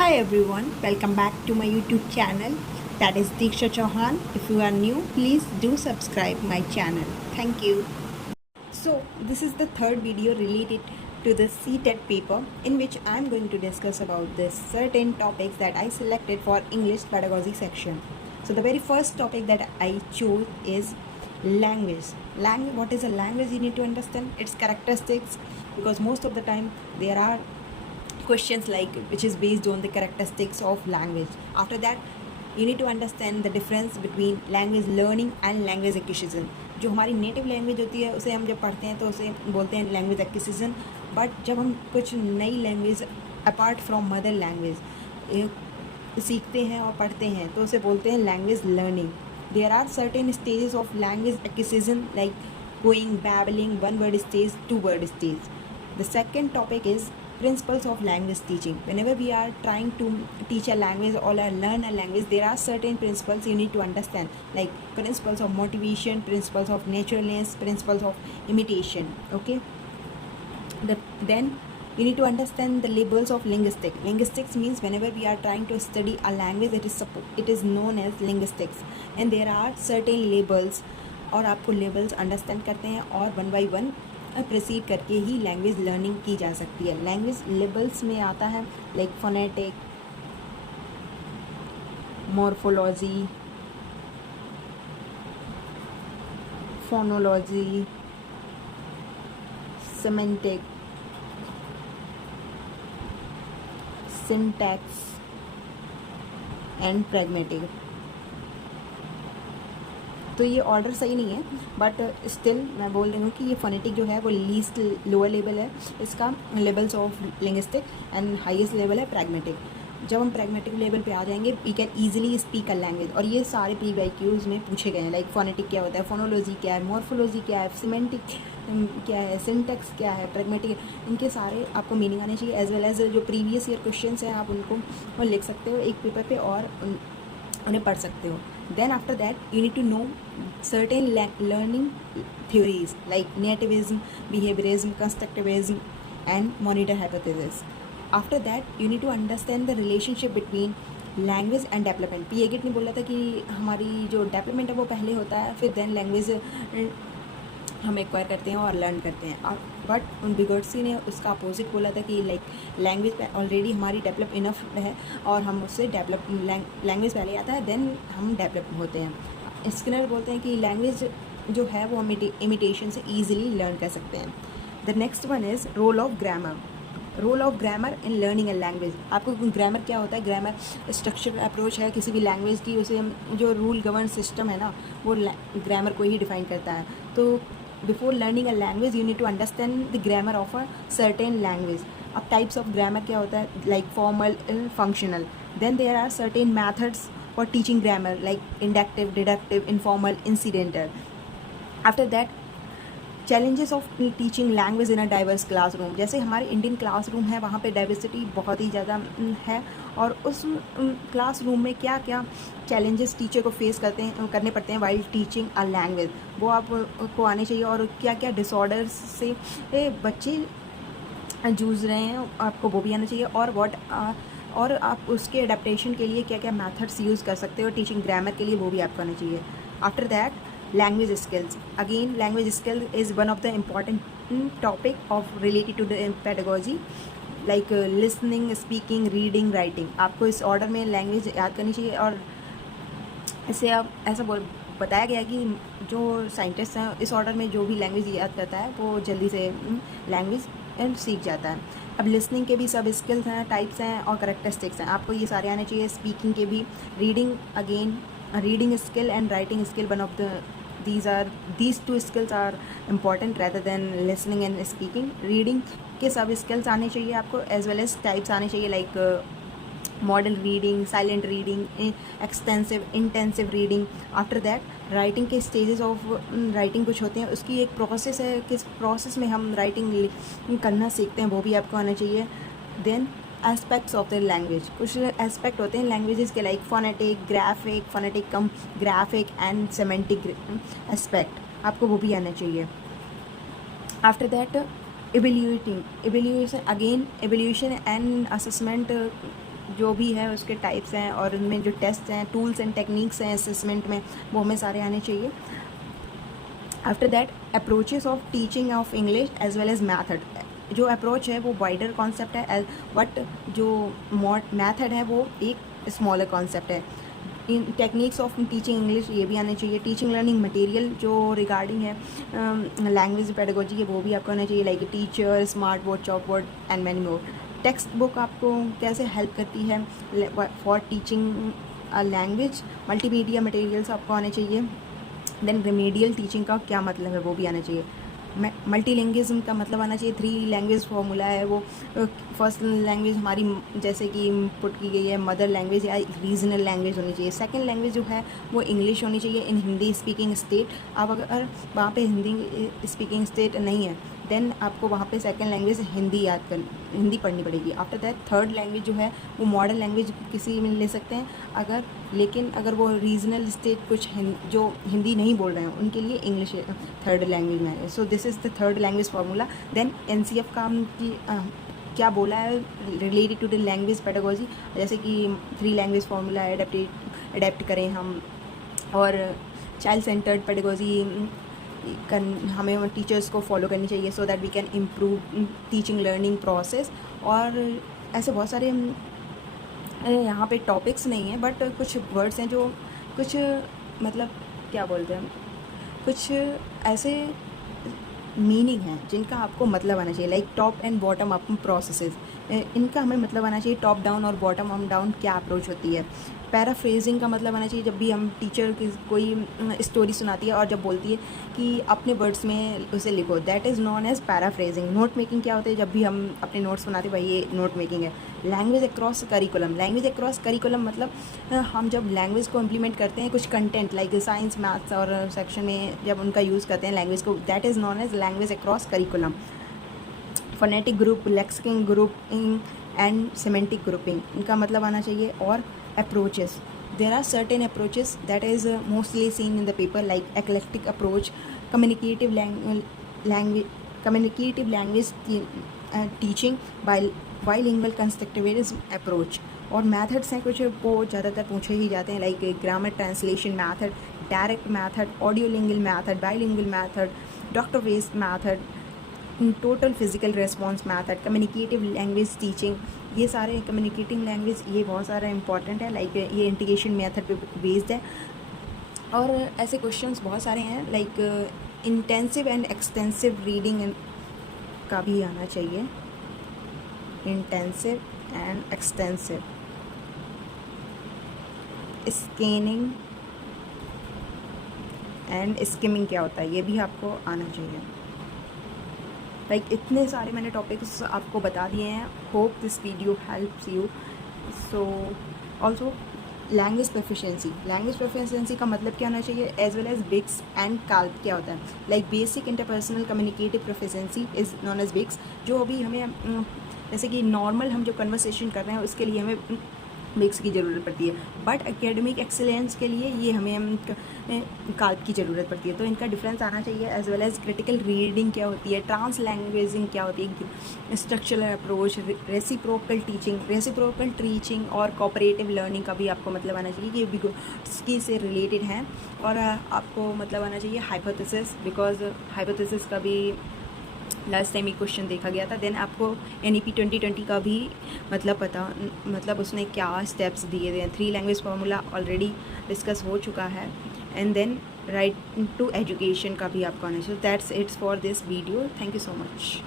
Hi everyone, welcome back to my YouTube channel. That is Diksha Chauhan. If you are new, please do subscribe my channel. Thank you. So this is the third video related to the CTET paper in which I am going to discuss about this certain topics that I selected for English pedagogy section. So the very first topic that I chose is language. What is a language? You need to understand its characteristics, because most of the time there are questions like which is based on the characteristics of language. After that you need to understand the difference between language learning and language acquisition. जो हमारी native language होती है उसे हम जब पढ़ते हैं तो उसे बोलते हैं लैंग्वेज एक्विजिशन, बट जब हम कुछ नई language apart from mother language सीखते हैं और पढ़ते हैं तो उसे बोलते हैं language learning. There are certain stages of language acquisition like going, babbling, one word stage, two word stage. The second topic is principles of language teaching. Whenever we are trying to teach a language or learn a language, there are certain principles you need to understand, like principles of motivation, principles of naturalness, principles of imitation. Okay, then you need to understand the labels of linguistics means whenever we are trying to study a language, it is known as linguistics, and there are certain labels और आपको labels understand करते हैं और one by one proceed करके ही language learning की जा सकती है. लैंग्वेज लेबल्स में आता है like phonetic, morphology, phonology, semantic, syntax and pragmatic. तो ये ऑर्डर सही नहीं है, बट स्टिल मैं बोल रही हूँ कि ये फोनेटिक जो है वो लीस्ट लोअर लेवल है इसका levels of linguistic, and highest level है प्रैग्मेटिक. जब हम प्रैग्मेटिक लेवल पे आ जाएंगे we can easily speak a language. और ये सारे PYQs में पूछे गए हैं, लाइक फोनेटिक क्या होता है, फोनोलॉजी क्या है, मॉर्फोलॉजी क्या है, सिमेंटिक क्या है, सिंटेक्स क्या है, प्रैग्मेटिक. इनके सारे आपको मीनिंग आने चाहिए, एज वेल एज जो प्रीवियस ईयर क्वेश्चन हैं आप उनको लिख सकते हो एक पेपर पे और उन्हें पढ़ सकते हो. Then after that you need to know certain learning theories like nativism, behaviorism, constructivism and monitor hypothesis. After that you need to understand the relationship between language and development. Piaget ने बोला था कि हमारी जो development है वो पहले होता है, फिर देन लैंग्वेज हम एक्वायर करते हैं और लर्न करते हैं. बट बिगोट्सी ने उसका अपोजिट बोला था कि लाइक लैंग्वेज ऑलरेडी हमारी डेवलप इनफ है और हम उससे डेवलप लैंग्वेज पहले आता है देन हम डेवलप होते हैं. स्किनर बोलते हैं कि लैंग्वेज जो है वो हम इमिटेशन से ईजिली लर्न कर सकते हैं. The next one is role of grammar. Role of grammar in learning a language. आपको ग्रामर क्या होता है? ग्रामर स्ट्रक्चर अप्रोच है किसी भी लैंग्वेज की, उसे जो रूल गवर्न सिस्टम है ना वो ग्रामर को ही डिफाइन करता है. तो before learning a language you need to understand the grammar of a certain language. अब टाइप्स ऑफ ग्रामर क्या होता है? Like formal, functional. Then there are certain methods for teaching grammar like inductive, deductive, informal, incidental. After that challenges of teaching language in a diverse classroom. जैसे हमारे Indian classroom है वहाँ पे diversity बहुत ही ज़्यादा है, और उस क्लासरूम में क्या क्या चैलेंजेस टीचर को फेस करने पड़ते हैं वाइल टीचिंग अ लैंग्वेज, वो आपको आने चाहिए. और क्या क्या डिसऑर्डर्स से बच्चे जूझ रहे हैं आपको वो भी आना चाहिए. और आप उसके अडेप्टेशन के लिए क्या क्या मैथड्स यूज़ कर सकते हो टीचिंग ग्रामर के लिए, वो भी आपको आना चाहिए. After that language skills. Again language skill is one of the important topic of related to the pedagogy like listening, speaking, reading, writing. आपको इस ऑर्डर में लैंग्वेज याद करनी चाहिए. और इसे अब ऐसा बताया गया कि जो साइंटिस्ट हैं इस ऑर्डर में जो भी लैंग्वेज याद करता है वो जल्दी से लैंग्वेज सीख जाता है. अब लिसनिंग के भी सब स्किल्स हैं, टाइप्स हैं और करेक्टरिस्टिक्स हैं, आपको ये सारे आने चाहिए. स्पीकिंग के भी, reading again reading skill and writing skill, one of the these two skills are important rather than listening and speaking. reading के सब skills आने चाहिए आपको, as well as types आने चाहिए like model reading, silent reading, extensive, intensive reading. after that writing के stages of writing कुछ होते हैं, उसकी एक process है, किस process में हम writing करना सीखते हैं वो भी आपको आना चाहिए. then aspects of the language. कुछ एस्पेक्ट होते हैं लैंग्वेजेस के like phonetic, graphic, phonetic come graphic and semantic aspect, आपको वो भी आना चाहिए. After that evaluation, again evaluation and assessment जो भी है उसके टाइप्स हैं और उनमें जो टेस्ट हैं, टूल्स एंड टेक्निक्स हैं असेसमेंट में, वो हमें सारे आने चाहिए। After that approaches of teaching of English as well as method. जो अप्रोच है वो वाइडर कॉन्सेप्ट है, बट जो मैथड है वो एक स्मॉलर कॉन्सेप्ट है। In techniques of teaching English ये भी आने चाहिए। टीचिंग लर्निंग मटेरियल जो रिगार्डिंग है लैंग्वेज पेडागोजी के, वो भी आपको आना चाहिए, like teacher, smart board, chalk board and many more. Text book आपको कैसे हेल्प करती है for teaching language. Multimedia materials आपको आने चाहिए। देन रिमेडियल टीचिंग का क्या मतलब है वो भी आना चाहिए। मल्टीलैंग्वेजिज्म का मतलब आना चाहिए। 3 लैंग्वेज फार्मूला है वो। फर्स्ट लैंग्वेज हमारी जैसे कि पुट की गई है मदर लैंग्वेज या रीजनल लैंग्वेज होनी चाहिए। सेकंड लैंग्वेज जो है वो इंग्लिश होनी चाहिए इन हिंदी स्पीकिंग स्टेट। अब अगर वहाँ पे हिंदी स्पीकिंग स्टेट नहीं है देन आपको वहाँ पे सेकंड लैंग्वेज हिंदी पढ़नी पड़ेगी। आफ्टर दैट थर्ड लैंग्वेज जो है वो मॉडर्न लैंग्वेज किसी में ले सकते हैं लेकिन अगर वो रीजनल स्टेट कुछ जो हिंदी नहीं बोल रहे हैं उनके लिए इंग्लिश थर्ड लैंग्वेज में है। So this is the third language formula. Then NCF का क्या बोला है related to the language pedagogy, जैसे कि 3 लैंग्वेज फार्मूला अडेप्ट करें हम, और चाइल्ड सेंटर्ड पेडागोजी हमें टीचर्स को फॉलो करनी चाहिए so that we can improve teaching learning process. और ऐसे बहुत सारे यहाँ पे टॉपिक्स नहीं हैं बट कुछ वर्ड्स हैं जो कुछ मतलब क्या बोलते हैं, कुछ ऐसे मीनिंग हैं जिनका आपको मतलब आना चाहिए, like top and bottom up processes. इनका हमें मतलब आना चाहिए। टॉप डाउन और बॉटम डाउन क्या अप्रोच होती है। पैराफ्रेजिंग का मतलब आना चाहिए, जब भी हम टीचर की कोई स्टोरी सुनाती है और जब बोलती है कि अपने वर्ड्स में उसे लिखो, that is known as paraphrasing. Note making क्या होता है, जब भी हम अपने नोट्स सुनाते हैं भाई ये नोट मेकिंग है। Language across curriculum. Language across curriculum मतलब हम जब लैंग्वेज को इम्प्लीमेंट करते हैं कुछ कंटेंट लाइक साइंस मैथ्स और सेक्शन में जब उनका यूज़ करते हैं लैंग्वेज को, that is known as language across curriculum. Phonetic group, lexical grouping and semantic grouping, इनका मतलब आना चाहिए। और approaches, there are certain approaches that is mostly seen in the paper like eclectic approach, communicative language teaching, bilingual constructivism approach। और methods हैं कुछ वो ज़्यादातर पूछे ही जाते हैं, like grammar translation method, direct method, audiolingual method, bilingual method, doctor based method, total physical response method, communicative language teaching. ये सारे कम्युनिकेटिंग लैंग्वेज ये बहुत सारा इंपॉर्टेंट है, लाइक ये इंटीग्रेशन मेथड पे बेस्ड है। और ऐसे क्वेश्चंस बहुत सारे हैं, like intensive and extensive reading का भी आना चाहिए। Intensive and extensive, scanning and skimming क्या होता है ये भी आपको आना चाहिए। लाइक इतने सारे मैंने टॉपिक्स आपको बता दिए हैं। Hope this video helps you. So also language proficiency का मतलब क्या होना चाहिए, as well as BICS and CALP क्या होता है। Like basic interpersonal communicative proficiency is known as BICS. जो अभी हमें जैसे कि नॉर्मल हम जो कन्वर्सेशन कर रहे हैं उसके लिए हमें बिक्स की ज़रूरत पड़ती है, बट एकेडमिक एक्सेलेंस के लिए ये हमें काल्प की ज़रूरत पड़ती है। तो इनका डिफरेंस आना चाहिए। As well as critical reading क्या होती है, ट्रांस लैंग्वेजिंग क्या होती है, स्ट्रक्चरल अप्रोच, रेसिप्रोकल टीचिंग और कोऑपरेटिव लर्निंग का भी आपको मतलब आना चाहिए कि इसकी से रिलेटेड हैं। और आपको मतलब आना चाहिए हाइपोथेसिस, बिकॉज हाइपोथेसिस का भी लास्ट टाइम एक क्वेश्चन देखा गया था। देन आपको NEP 2020 का भी मतलब उसने क्या स्टेप्स दिए थे। 3 लैंग्वेज फार्मूला ऑलरेडी डिस्कस हो चुका है। And then right to education का भी आपको आना चाहिए। That's its for this video. Thank you so much.